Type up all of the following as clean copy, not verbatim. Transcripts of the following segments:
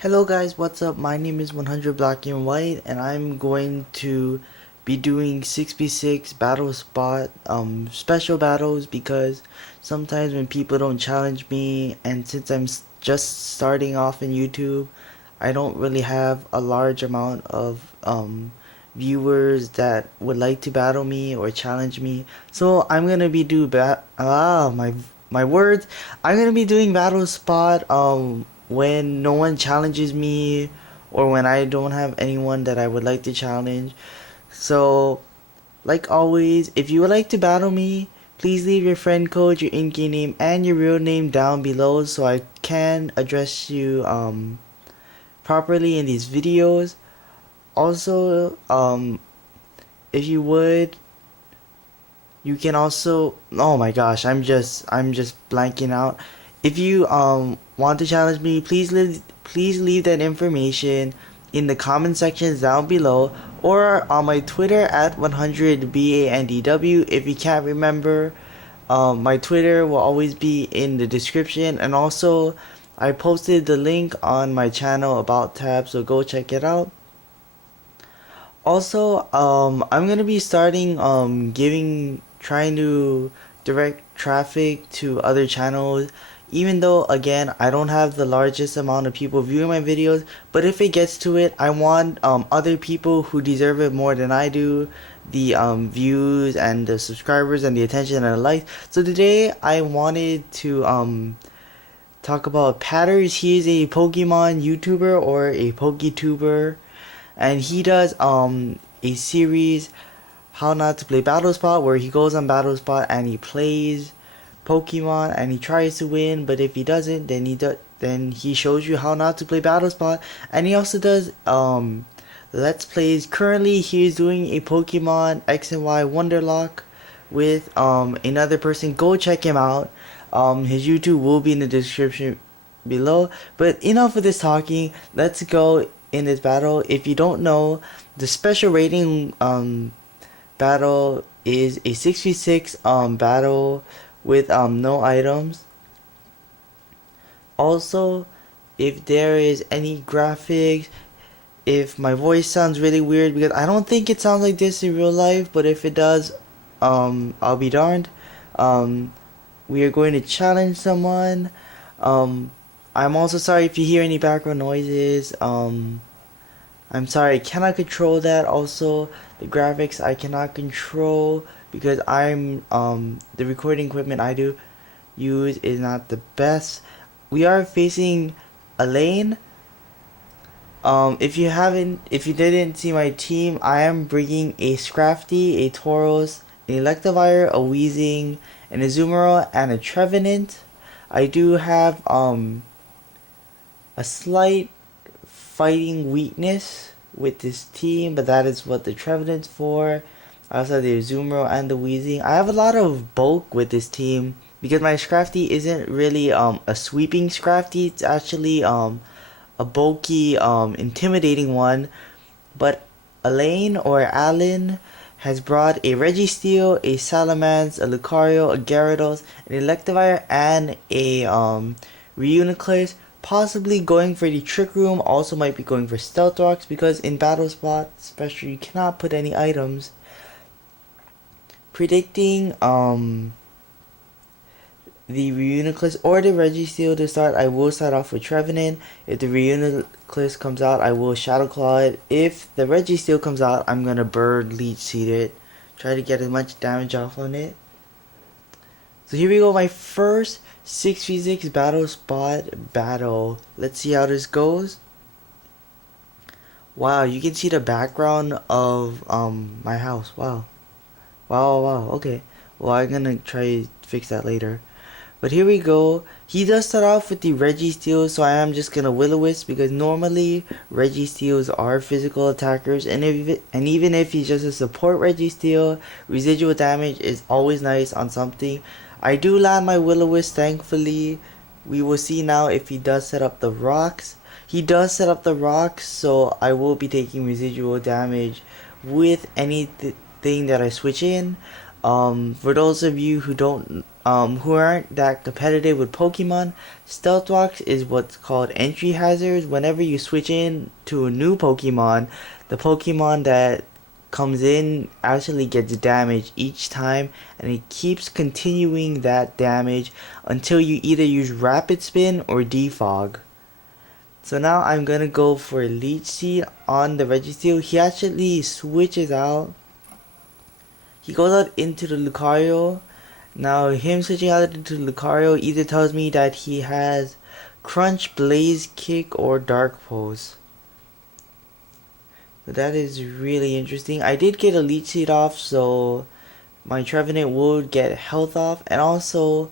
Hello guys, what's up? My name is 100 Black and White and I'm going to be doing 6v6 battle spot special battles because sometimes when people don't challenge me, and since I'm just starting off in YouTube, I don't really have a large amount of viewers that would like to battle me or challenge me. So I'm going to be my words. I'm going to be doing battle spot when no one challenges me or when I don't have anyone that I would like to challenge. So, like always, if you would like to battle me, please leave your friend code, your in-game name, and your real name down below so I can address you properly in these videos. Also, if you would, you can also, oh my gosh, I'm just blanking out. If you want to challenge me, please leave that information in the comment sections down below or on my Twitter at 100BANDW. If you can't remember, my Twitter will always be in the description, and also I posted the link on my channel about tab, so go check it out. Also, I'm gonna be starting trying to direct traffic to other channels, even though again I don't have the largest amount of people viewing my videos. But if it gets to it, I want other people who deserve it more than I do, the views and the subscribers and the attention and the likes. So today I wanted to talk about Patterz. He is a Pokemon YouTuber or a PokeTuber, and he does a series, How Not to Play Battlespot, where he goes on Battlespot and he plays Pokemon and he tries to win, but if he doesn't, then he shows you how not to play Battlespot. And he also does let's plays. Currently he is doing a Pokemon X and Y Wonderlock with another person. Go check him out. His YouTube will be in the description below. But enough of this talking, let's go in this battle. If you don't know, the special rating battle is a 6v6 battle with no items. Also, if there is any graphics, if my voice sounds really weird, because I don't think it sounds like this in real life, but if it does, I'll be darned. We are going to challenge someone. I'm also sorry if you hear any background noises. I'm sorry, I cannot control that. Also, the graphics I cannot control because the recording equipment I do use is not the best. We are facing a lane. If you didn't see my team, I am bringing a Scrafty, a Tauros, an Electivire, a Weezing, an Azumarill, and a Trevenant. I do have a slight fighting weakness with this team, but that is what the Trevenant's for. I also have the Azumarill and the Weezing. I have a lot of bulk with this team because my Scrafty isn't really a sweeping Scrafty. It's actually a bulky, intimidating one. But Elaine or Alan has brought a Registeel, a Salamence, a Lucario, a Gyarados, an Electivire, and a Reuniclus. Possibly going for the Trick Room. Also might be going for Stealth Rocks because in Battlespot, especially, you cannot put any items. Predicting the Reuniclus or the Registeel to start, I will start off with Trevenant. If the Reuniclus comes out, I will Shadow Claw it. If the Registeel comes out, I'm gonna Bird Leech Seed it. Try to get as much damage off on it. So here we go, my first 6v6 Battlespot battle. Let's see how this goes. Wow, you can see the background of my house. Wow. Wow, okay. Well, I'm gonna try to fix that later. But here we go. He does start off with the Registeel, so I am just gonna Will-O-Wisp because normally Registeels are physical attackers, and even if he's just a support Registeel, residual damage is always nice on something. I do land my Will-O-Wisp, thankfully. We will see now if he does set up the rocks. He does set up the rocks, so I will be taking residual damage with anything that I switch in. For those of you who aren't that competitive with Pokemon, Stealth Rocks is what's called entry hazards. Whenever you switch in to a new Pokemon, the Pokemon that comes in actually gets damaged each time, and it keeps continuing that damage until you either use Rapid Spin or Defog. So now I'm gonna go for Leech Seed on the Registeel. He actually switches out. He goes out into the Lucario. Now him switching out into Lucario either tells me that he has Crunch, Blaze Kick, or Dark Pulse. So that is really interesting. I did get a Leech Seed off, so my Trevenant will get health off. And also,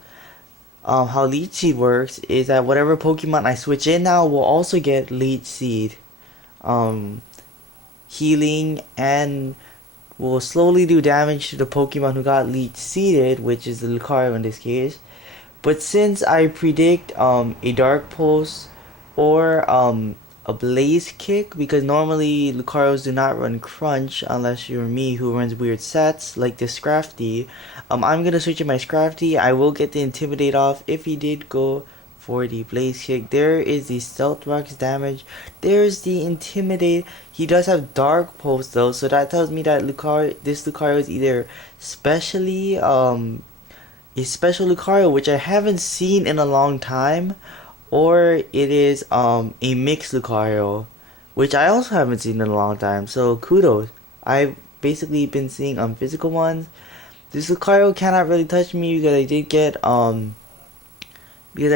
how Leech Seed works is that whatever Pokemon I switch in now will also get Leech Seed. Healing, and will slowly do damage to the Pokemon who got Leech Seeded, which is the Lucario in this case. But since I predict a Dark Pulse or a Blaze Kick, because normally Lucarios do not run Crunch unless you're me who runs weird sets like this Scrafty, I'm gonna switch in my Scrafty. I will get the Intimidate off if he did go for the Blaze Kick. There is the Stealth Rocks damage. There's the Intimidate. He does have Dark Pulse though, so that tells me that this Lucario is either specially a special Lucario, which I haven't seen in a long time, or it is a mixed Lucario, which I also haven't seen in a long time. So kudos. I've basically been seeing physical ones. This Lucario cannot really touch me because I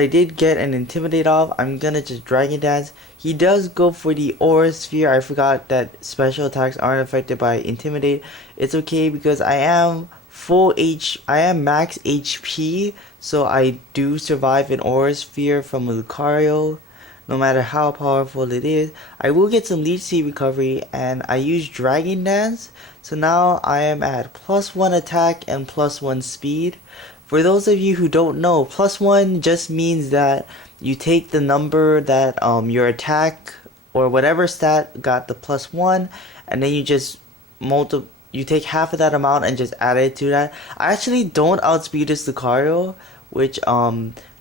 did get an Intimidate off. I'm gonna just Dragon Dance. He does go for the Aura Sphere. I forgot that special attacks aren't affected by Intimidate. It's okay because I am max HP, so I do survive an Aura Sphere from a Lucario, no matter how powerful it is. I will get some Leech Seed recovery, and I use Dragon Dance, so now I am at +1 attack and +1 speed. For those of you who don't know, +1 just means that you take the number that your attack or whatever stat got the +1, and then you just you take half of that amount and just add it to that. I actually don't outspeed this Lucario, which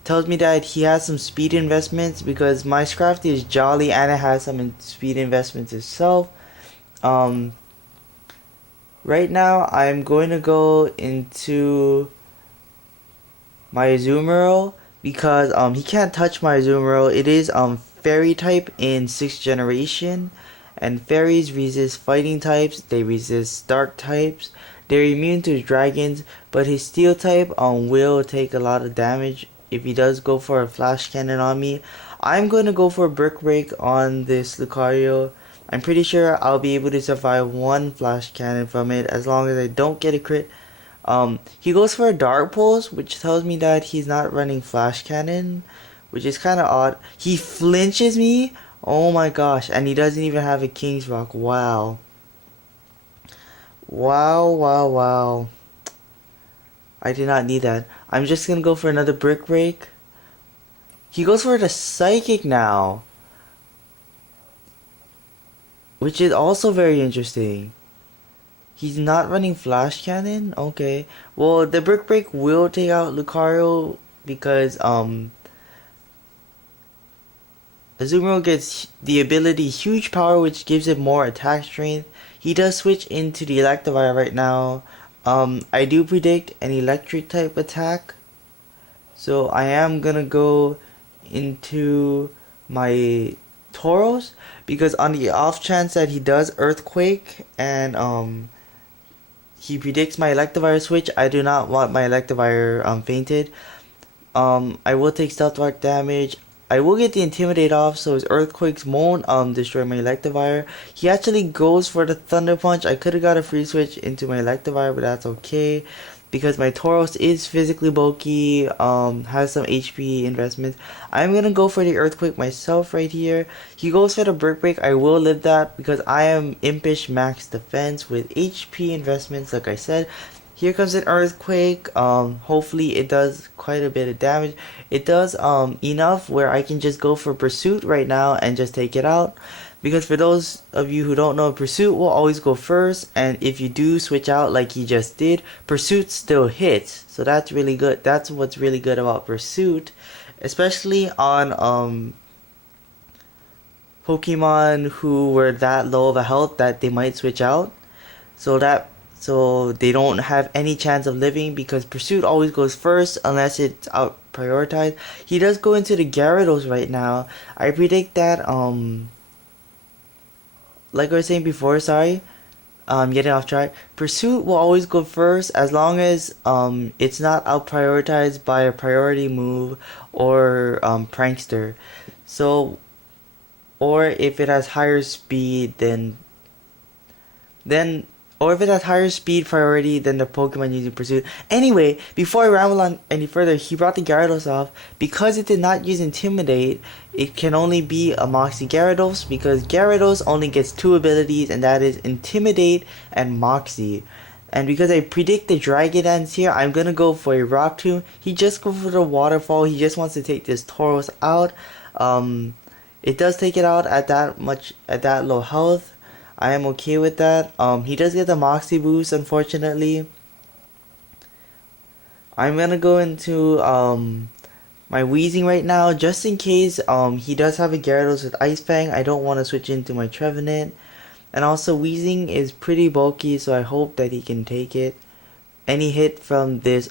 tells me that he has some speed investments, because my Scrafty is jolly and it has some speed investments itself. Right now I'm going to go into my Azumarill because he can't touch my Azumarill. It is fairy type in 6th generation, and fairies resist fighting types, they resist dark types, they're immune to dragons, but his steel type will take a lot of damage if he does go for a flash cannon on me. I'm going to go for a brick break on this Lucario. I'm pretty sure I'll be able to survive one flash cannon from it as long as I don't get a crit. He goes for a Dark Pulse, which tells me that he's not running Flash Cannon, which is kind of odd. He flinches me. Oh my gosh, and he doesn't even have a King's Rock. Wow. Wow. I did not need that. I'm just gonna go for another Brick Break. He goes for the Psychic now, which is also very interesting. He's not running Flash Cannon? Okay. Well, the Brick Break will take out Lucario because Azumarill gets the ability Huge Power, which gives him more attack strength. He does switch into the Electivire right now. I do predict an electric type attack, so I am gonna go into my Tauros, because on the off chance that he does Earthquake and he predicts my Electivire switch, I do not want my Electivire fainted. I will take Stealth Rock damage. I will get the Intimidate off, so his Earthquakes won't destroy my Electivire. He actually goes for the Thunder Punch. I could have got a free switch into my Electivire, but that's okay, because my Tauros is physically bulky, has some HP investments. I'm gonna go for the Earthquake myself right here. He goes for the Brick Break. I will live that because I am Impish Max Defense with HP investments, like I said. Here comes an Earthquake. Hopefully it does quite a bit of damage. It does enough where I can just go for Pursuit right now and just take it out. Because for those of you who don't know, Pursuit will always go first, and if you do switch out like he just did, Pursuit still hits. So that's really good. That's what's really good about Pursuit, especially on Pokemon who were that low of a health that they might switch out. So they don't have any chance of living because Pursuit always goes first unless it's out prioritized. He does go into the Gyarados right now. I predict that like I was saying before, sorry, getting off track. Pursuit will always go first as long as it's not out prioritized by a priority move or prankster. So, or if it has higher speed then or if it has higher speed priority than the Pokemon using Pursuit. Anyway, before I ramble on any further, he brought the Gyarados off. Because it did not use Intimidate, it can only be a Moxie Gyarados because Gyarados only gets two abilities, and that is Intimidate and Moxie. And because I predict the Dragon Dance here, I'm gonna go for a Rock Tomb. He just goes for the Waterfall. He just wants to take this Tauros out. It does take it out at that low health. I am okay with that. He does get the Moxie boost, unfortunately. I'm gonna go into my Weezing right now, just in case he does have a Gyarados with Ice Fang. I don't want to switch into my Trevenant. And also Weezing is pretty bulky, so I hope that he can take it. Any hit from this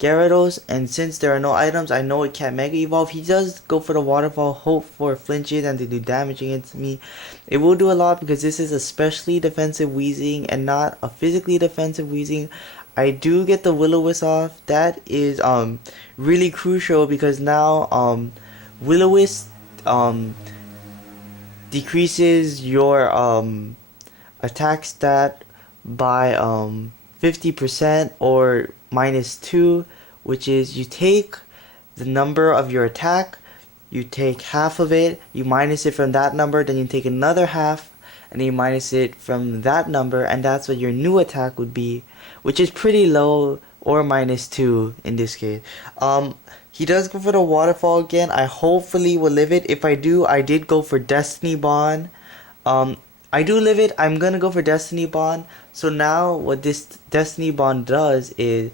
Gyarados, and since there are no items, I know it can't Mega Evolve. He does go for the Waterfall, hope for flinches and to do damage against me. It will do a lot because this is a specially defensive Weezing and not a physically defensive Weezing. I do get the Will-O-Wisp off. That is really crucial because now Will-O-Wisp decreases your attack stat by 50% or -2, which is you take the number of your attack, you take half of it, you minus it from that number, then you take another half, and then you minus it from that number, and that's what your new attack would be, which is pretty low, or -2 in this case. He does go for the Waterfall again. I hopefully will live it. If I do, I did go for Destiny Bond. I do live it. I'm gonna go for Destiny Bond. So now what this Destiny Bond does is,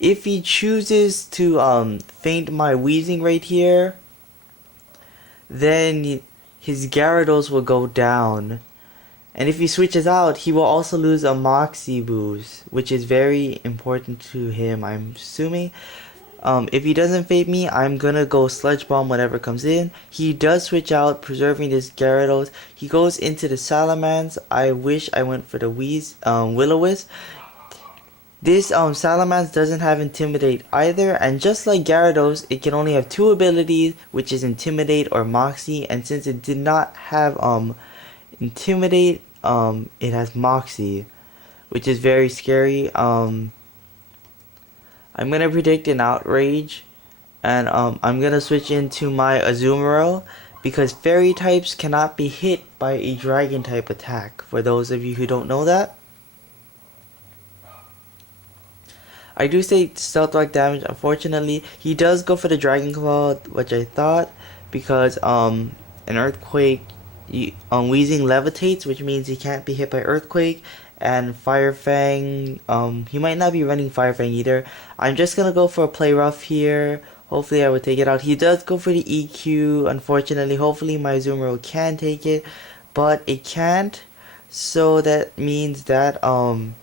if he chooses to feint my Weezing right here, then his Gyarados will go down. And if he switches out, he will also lose a Moxie boost, which is very important to him, I'm assuming. If he doesn't fade me, I'm gonna go Sludge Bomb whatever comes in. He does switch out, preserving this Gyarados. He goes into the Salamence. I wish I went for the Will-O-Wisp. This Salamence doesn't have Intimidate either, and just like Gyarados, it can only have two abilities, which is Intimidate or Moxie. And since it did not have Intimidate, it has Moxie, which is very scary. I'm gonna predict an Outrage, and I'm gonna switch into my Azumarill because Fairy types cannot be hit by a Dragon type attack. For those of you who don't know that, I do say Stealth Rock damage. Unfortunately, he does go for the Dragon Claw, which I thought, because an Earthquake, Weezing levitates, which means he can't be hit by Earthquake. And Fire Fang, he might not be running Fire Fang either. I'm just gonna go for a Play Rough here. Hopefully I would take it out. He does go for the EQ, unfortunately. Hopefully my Azumarill can take it, but it can't. So that means that Azumarill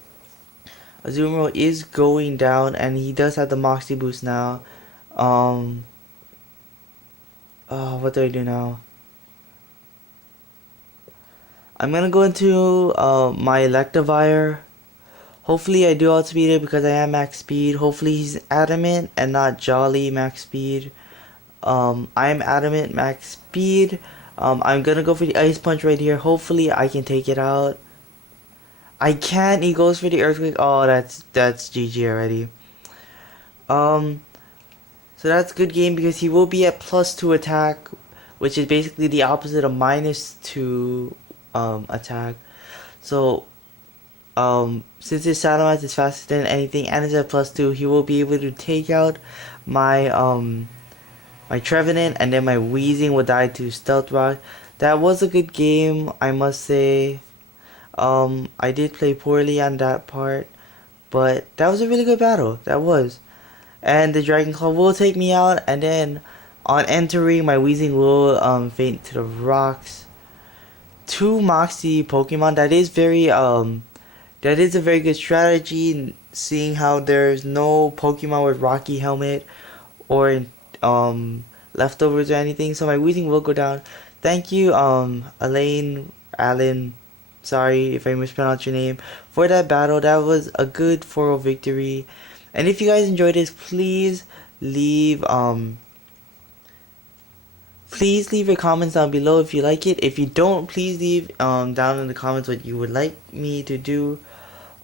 is going down, and he does have the Moxie boost now. What do I do now? I'm gonna go into my Electivire. Hopefully I do outspeed it because I am max speed. Hopefully he's Adamant and not Jolly max speed. I'm Adamant max speed. I'm gonna go for the Ice Punch right here. Hopefully I can take it out. I can't. He goes for the Earthquake. Oh, that's GG already. So that's a good game because he will be at +2 attack, which is basically the opposite of -2 attack. So since his Salamence is faster than anything and is at +2, he will be able to take out my my Trevenant, and then my Weezing will die to Stealth Rock. That was a good game, I must say. I did play poorly on that part, but that was a really good battle. That was. And the Dragon Claw will take me out, and then on entering, my Weezing will faint to the rocks. Two Moxie Pokemon, that is a very good strategy, seeing how there's no Pokemon with Rocky Helmet or leftovers or anything. So my Weezing will go down. Thank you, Alan, sorry if I mispronounced your name, for that battle. That was a good 4-0 victory. And if you guys enjoyed this, please leave your comments down below if you like it. If you don't, please leave down in the comments what you would like me to do.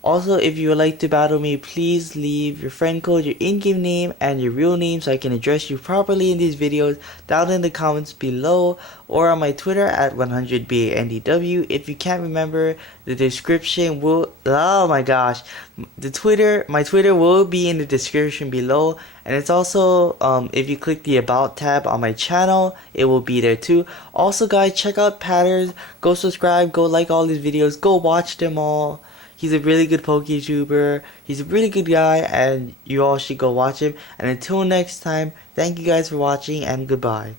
Also, if you would like to battle me, please leave your friend code, your in-game name, and your real name so I can address you properly in these videos down in the comments below, or on my Twitter at 100BANDW. If you can't remember, the description will, oh my gosh, my Twitter will be in the description below, and it's also, if you click the About tab on my channel, it will be there too. Also guys, check out Patterz, go subscribe, go like all these videos, go watch them all. He's a really good PokeTuber. He's a really good guy, and you all should go watch him. And until next time, thank you guys for watching, and goodbye.